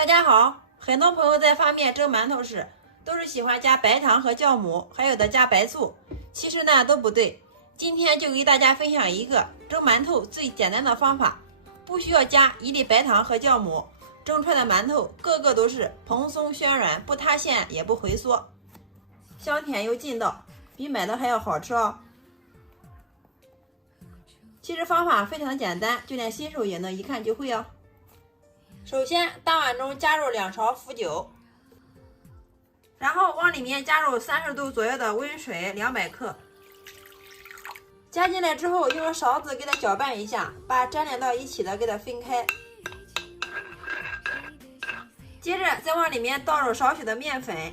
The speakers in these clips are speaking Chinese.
大家好，很多朋友在发面蒸馒头时，都是喜欢加白糖和酵母，还有的加白醋。其实呢都不对。今天就给大家分享一个蒸馒头最简单的方法，不需要加一粒白糖和酵母，蒸出来的馒头个个都是蓬松暄软，不塌陷也不回缩，香甜又劲道，比买的还要好吃哦。其实方法非常简单，就连新手也能一看就会哦。首先，大碗中加入2勺腐酒，然后往里面加入30度左右的温水200克，加进来之后，用勺子给它搅拌一下，把粘连到一起的给它分开。接着再往里面倒入少许的面粉，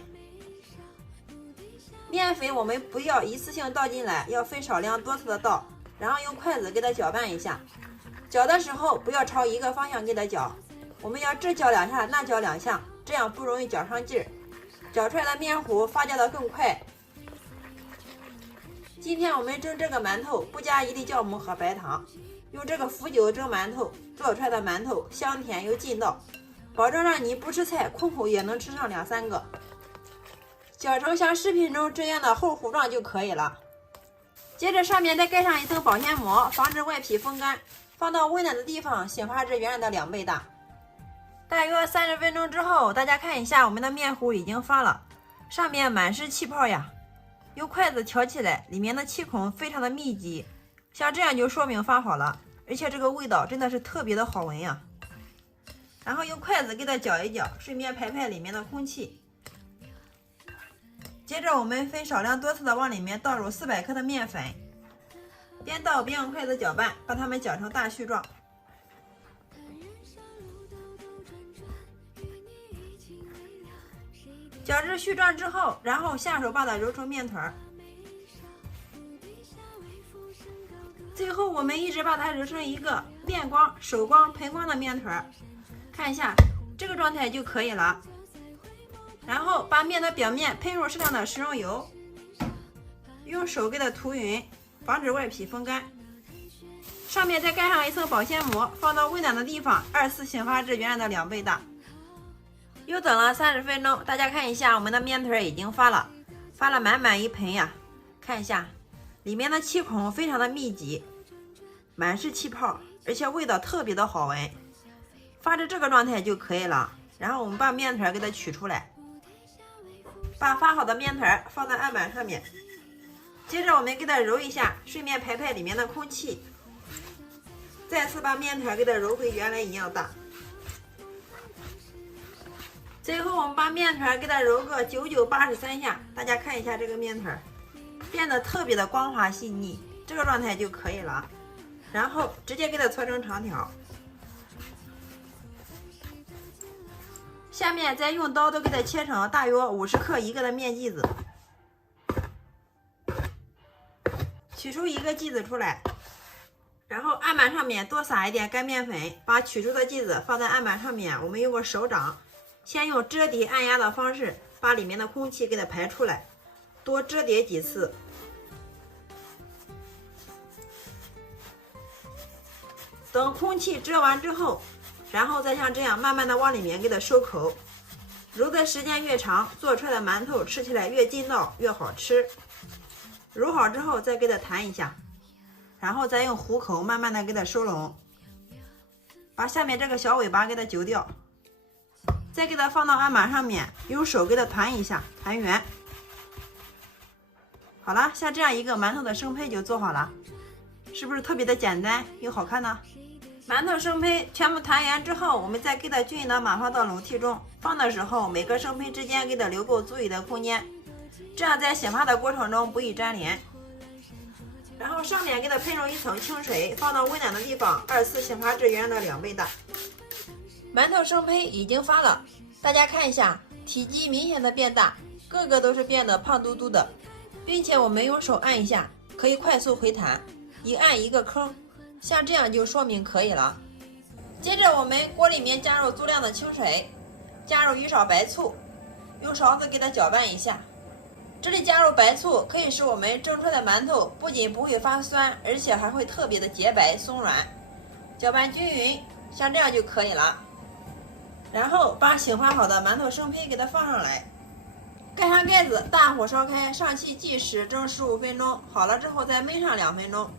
面粉我们不要一次性倒进来，要分少量多次的倒，然后用筷子给它搅拌一下。搅的时候不要朝一个方向给它搅，我们要这搅2下，那搅2下，这样不容易搅上劲儿，搅出来的面糊发酵的更快。今天我们蒸这个馒头不加一粒酵母和白糖，用这个腐酒蒸馒头，做出来的馒头香甜又劲道，保证让你不吃菜空口也能吃上2、3个。搅成像视频中这样的厚糊状就可以了。接着上面再盖上一层保鲜膜，防止外皮风干，放到温暖的地方醒发至原来的2倍大。大约30分钟之后，大家看一下我们的面糊已经发了，上面满是气泡呀。用筷子挑起来，里面的气孔非常的密集，像这样就说明发好了，而且这个味道真的是特别的好闻呀。然后用筷子给它搅一搅，顺便排排里面的空气。接着我们分少量多次的往里面倒入400克的面粉，边倒边用筷子搅拌，把它们搅成大絮状。搅至絮状之后，然后下手把它揉成面团，最后我们一直把它揉成一个面光、手光、盆光的面团，看一下这个状态就可以了。然后把面的表面喷入适量的食用油，用手给它涂匀，防止外皮风干。上面再盖上一层保鲜膜，放到温暖的地方2次醒发至原来的2倍大。又等了30分钟，大家看一下我们的面团已经发了满满一盆呀。看一下里面的气孔非常的密集，满是气泡，而且味道特别的好闻，发至这个状态就可以了。然后我们把面团给它取出来，把发好的面团放在案板上面，接着我们给它揉一下，顺便排排里面的空气，再次把面团给它揉回原来一样大。最后我们把面团给它揉个99、83下，大家看一下这个面团变得特别的光滑细腻，这个状态就可以了。然后直接给它搓成长条，下面再用刀都给它切成大约50克一个的面剂子，取出一个剂子出来，然后案板上面多撒一点干面粉，把取出的剂子放在案板上面，我们用个手掌先用折叠按压的方式把里面的空气给它排出来，多折叠几次。等空气折完之后，然后再像这样慢慢的往里面给它收口，揉的时间越长，做出来的馒头吃起来越劲道越好吃。揉好之后再给它弹一下，然后再用虎口慢慢的给它收拢，把下面这个小尾巴给它揪掉，再给它放到案板上面，用手给它团一下，团圆。好了，像这样一个馒头的生胚就做好了，是不是特别的简单又好看呢？馒头生胚全部团圆之后，我们再给它均匀的码放到笼屉中，放的时候每个生胚之间给它留够足裕的空间，这样在醒发的过程中不易粘连。然后上面给它喷入一层清水，放到温暖的地方2次醒发至原来的2倍大。馒头生胚已经发了，大家看一下，体积明显的变大，个个都是变得胖嘟嘟的，并且我们用手按一下，可以快速回弹，一按一个坑，像这样就说明可以了。接着我们锅里面加入足量的清水，加入1勺白醋，用勺子给它搅拌一下。这里加入白醋可以使我们蒸出来的馒头不仅不会发酸，而且还会特别的洁白松软。搅拌均匀，像这样就可以了。然后把醒发好的馒头生胚给它放上来，盖上盖子，大火烧开，上气计时蒸15分钟。好了之后再焖上2分钟，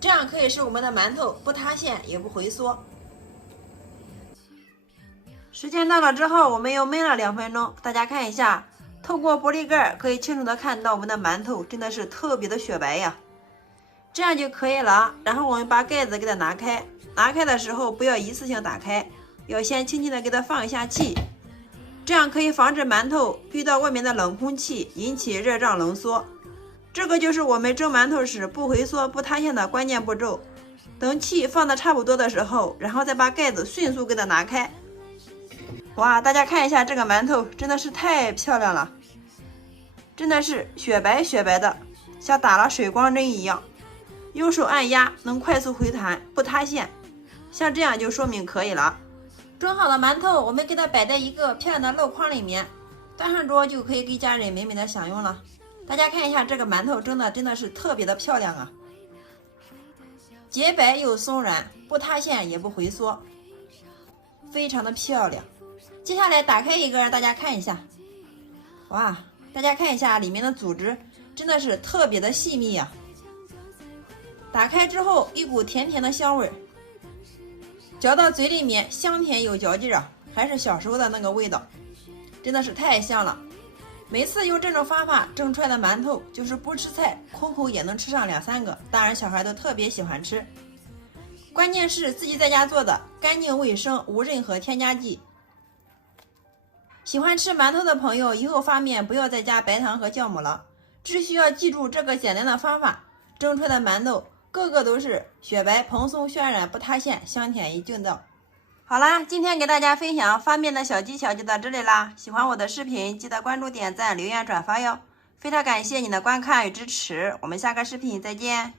这样可以使我们的馒头不塌陷也不回缩。时间到了之后，我们又焖了2分钟，大家看一下，透过玻璃盖可以清楚的看到我们的馒头真的是特别的雪白呀。这样就可以了。然后我们把盖子给它拿开，拿开的时候不要一次性打开，要先轻轻的给它放一下气，这样可以防止馒头遇到外面的冷空气引起热胀冷缩。这个就是我们蒸馒头时不回缩不塌陷的关键步骤。等气放的差不多的时候，然后再把盖子迅速给它拿开。哇，大家看一下这个馒头真的是太漂亮了，真的是雪白雪白的，像打了水光针一样。用手按压能快速回弹不塌陷，像这样就说明可以了。蒸好的馒头我们给它摆在一个漂亮的镂筐里面，端上桌就可以给家人美美的享用了。大家看一下这个馒头蒸的真的是特别的漂亮啊，洁白又松软，不塌陷也不回缩，非常的漂亮。接下来打开一个让大家看一下，哇，大家看一下里面的组织真的是特别的细密啊。打开之后一股甜甜的香味，嚼到嘴里面香甜有嚼劲啊，还是小时候的那个味道，真的是太香了。每次用这种方法蒸出来的馒头，就是不吃菜空口也能吃上2-3个，大人小孩都特别喜欢吃。关键是自己在家做的，干净卫生，无任何添加剂。喜欢吃馒头的朋友，以后发面不要再加白糖和酵母了，只需要记住这个简单的方法，蒸出来的馒头个个都是雪白蓬松渲染不塌陷，香甜一劲道。好啦，今天给大家分享发面的小技巧就到这里啦。喜欢我的视频记得关注点赞留言转发哟，非常感谢你的观看与支持，我们下个视频再见。